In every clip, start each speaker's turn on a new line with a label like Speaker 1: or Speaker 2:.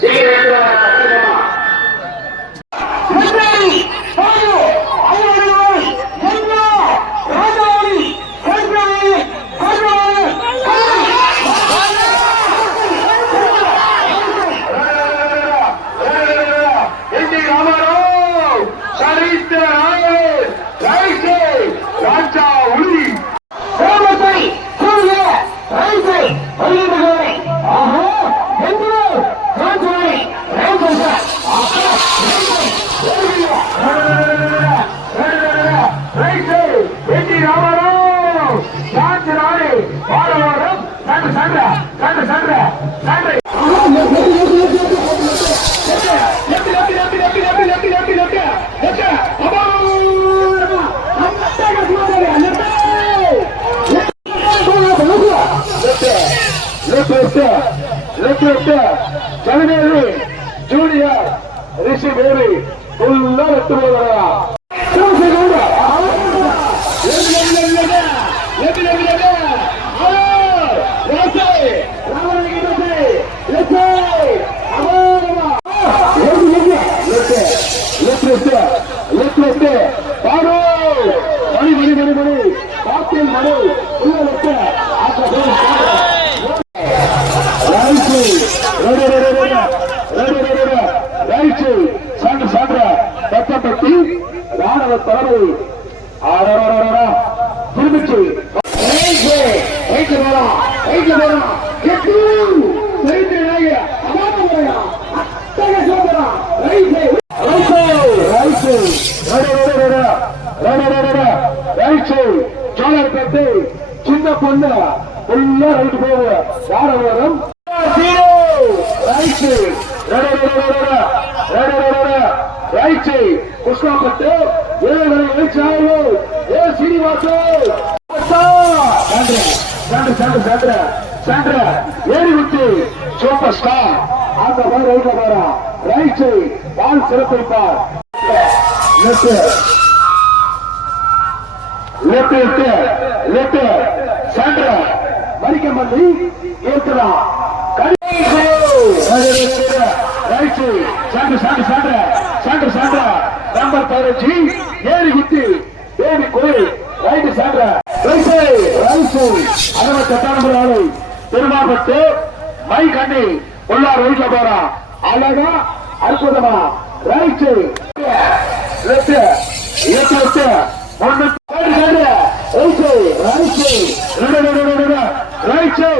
Speaker 1: Tira ஓட ஓடும் சன்று சன்று சன்று சன்று. கட்டு சின்ன பொண்ணு. ஃபுல்லா ரைட்டு போகுது. யார் வரும் ரைட்டு புஷ்பாப்பட்டு ஏழு எழுச்சாயு ஏ சீனிவாசு! சான்று சான்று சான்று சான்று ஏறி விட்டு சூப்பர் ஸ்டார். அந்த மாதிரி ரைட்ல போறா. ரைட்டு பால் சிறப்பிப்பார் லெஃப்ட் லெஃப்ட் லெஃப்ட் லெஃப்ட் சான்று மறிக்கம்பள்ளி ஏற்கலாம் ரைட்டு சான்று சான்று சான்று சான்று சான்று நம்பர் பதினஞ்சு. ஏறி குத்தி ஏறி குறை ரைட்டு சான்று ரைட்டு ரைட்டு. அதவ சட்டான ஆளு திருமாபட்டு மை கண்ணி உள்ளார் ரைட்ல போறா. அழகா அற்புதமா. ரைட்டு. லெஃப்ட் லெஃப்ட் லெஃப்ட் ஒன்று right right. Right.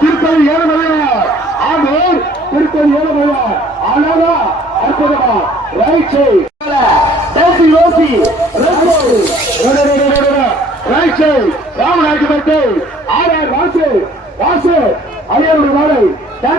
Speaker 1: Tirupati Ezhumalaiyar Aamir Tirupati Ezhumalaiyar அழகா அற்புதமா. ரைட்டு தேசி யோசி ரைட்டு ராமநாயக்கப்பட்டு ஆர்ஆர் வாசு வாசு ஐயருடைய வாழை டான்சிங் ஓசு ஐயருடைய ரோசை ரைட்டு ரைட்டு விட்டு ரெடியா king maker right left left left left left ஒட்டகரே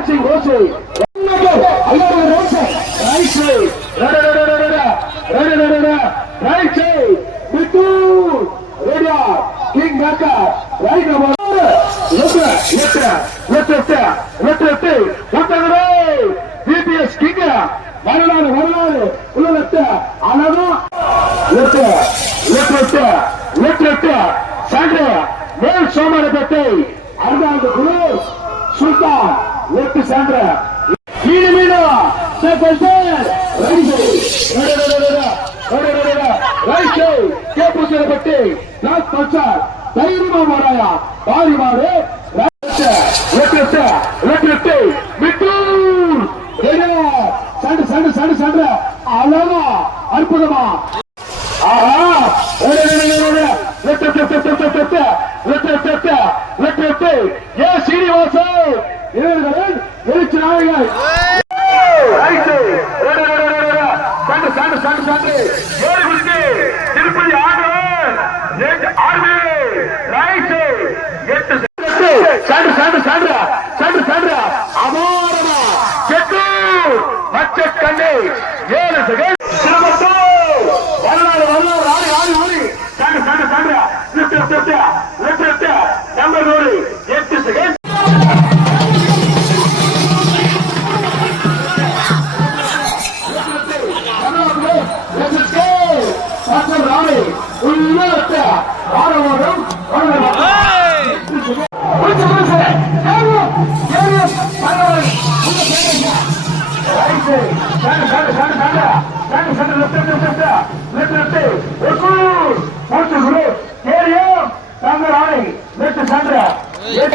Speaker 1: PBS king வரலாறு வரலாறு உள்ள லெஃப்ட் மேல் சோமரப்பேட்டை அருகாந்து குரு சுல்தான் லெஃப்ட் சாண்டே மீனு மீனு செப்பல் ரைட்டு கேப்புசரப்பட்டு பச்சார் தைரியமா மாறாயா? பாரி மாறு அழகா. அற்புதமா. ஆஹா ஏ சீனிவாசன் இவர்களின் எழுச்சி நாயகன் ரைட்டு சண்டு சண்டு சண்டு சண்டு